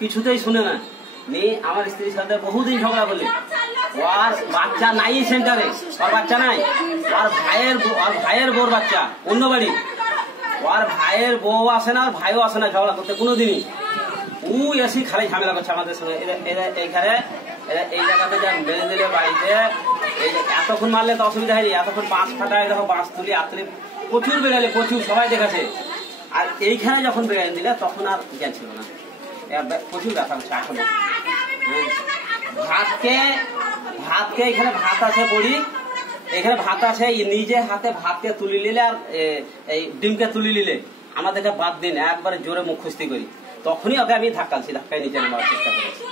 কিছুতেই শুনে না। আমার স্ত্রীর সাথে বহুদিন ঝগড়া করলি, ওর বাচ্চা নাই সেন্টারে, ওর বাচ্চা নাই, ওর ভাইয়ের বউর বাচ্চা অন্য বাড়ি, ওর ভাইয়ের বউ আসে না, ভাইও আসে না ঝগড়া করতে কোনোদিনই। ও এসে খালি ঝামেলা করছে আমাদের সঙ্গে। এইখানে এই জায়গাতে যা মেরে দিলে বাড়িতে, এই এতক্ষণ মারলে তো অসুবিধা হয়নি, এতক্ষণ বাঁশ ফাটায় দেখো, বাঁশ তুলি আতলি প্রচুর বেড়ালে, প্রচুর সবাই দেখেছে। আর এইখানে যখন বেড়াই দিলে তখন আর জ্ঞান ছিল না, প্রচুর ব্যথা হচ্ছে এখন। ভাতকে এখানে ভাত আছে পড়ি, এখানে ভাত আছে, নিজে হাতে ভাতকে তুলি নিলে আর এই ডিমকে তুলি নিলে আমাদেরকে বাদ দিন একবারে জোরে মুখ খুস্তি করি, তখনই ওকে আমি ধাক্কাচ্ছি, ধাক্কায় নিচে নামার চেষ্টা করেছি,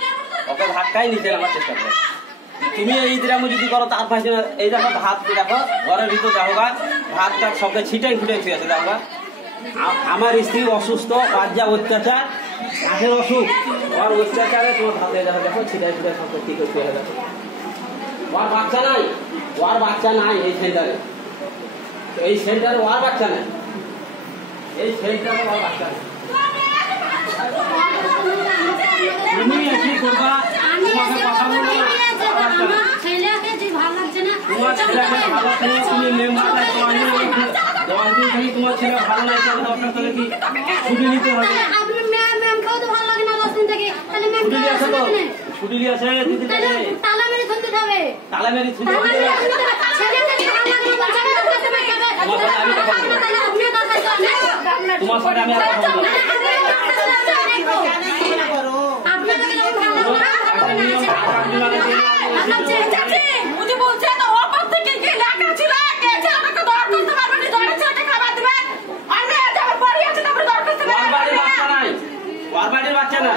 ওকে ধাক্কায় নিচে নামার চেষ্টা করেছি। তুমি এই দিরামো যদি করো তার পাশে এই দেখো ভাত, দেখো ঘরের ভিতর যাবো গা, ভাত টাত সবকে ছিটাই ফুটাই ছুঁয়ে আছে। দেখো আমার স্ত্রী অসুস্থ, আর যা অত্যাচার, গাছের অসুখ, ওর অত্যাচারে তোমার ভাতে দেখো, দেখো ছিটাই ফুটাই সব ঠিক হয়ে গেছে। ওর বাচ্চা নাই, ওর বাচ্চা নাই এই সেন্টারে, এই সেন্টারে ওর বাচ্চা নাই, এই সেন্টারে ওর বাচ্চা নেই। তুমি এসে করবা, তোমাকে কথা বলবো, তোমার ছেলেকে ভালো লাগছে না, তুমি মেম্বারটাই তো আমি 10 দিন থেকে তোমার ছেলে ভালো লাগছে, দরকার তাহলে কি ছুটি নিতে হবে? আপনি ম্যামকেও তো ভালো লাগে না 10 দিন থেকে, তাহলে ম্যাম ছুটি আছে তো, ছুটি আছে দিদি, তালা মেরে ধরতে হবে, তালা মেরে ধরতে হবে। ছেলেকে ভালো লাগে না বলছেন, তোমার সাথে আমি কথা বলবো, তাহলে আপনি কথা বলেন, তোমার সাথে আমি কথা বলবো। मुझे बोलছে তো ওপর থেকে কি লেখা ছিল কে যে আমাকে দর করতে পারবে না, দরে ছেলে খাবার দিবে, আমি আজ আমার বাড়ি আছে, তারপরে দর করতে পারবে না। ওর বাড়ির বাচ্চা নাই, ওর বাড়ির বাচ্চা নাই।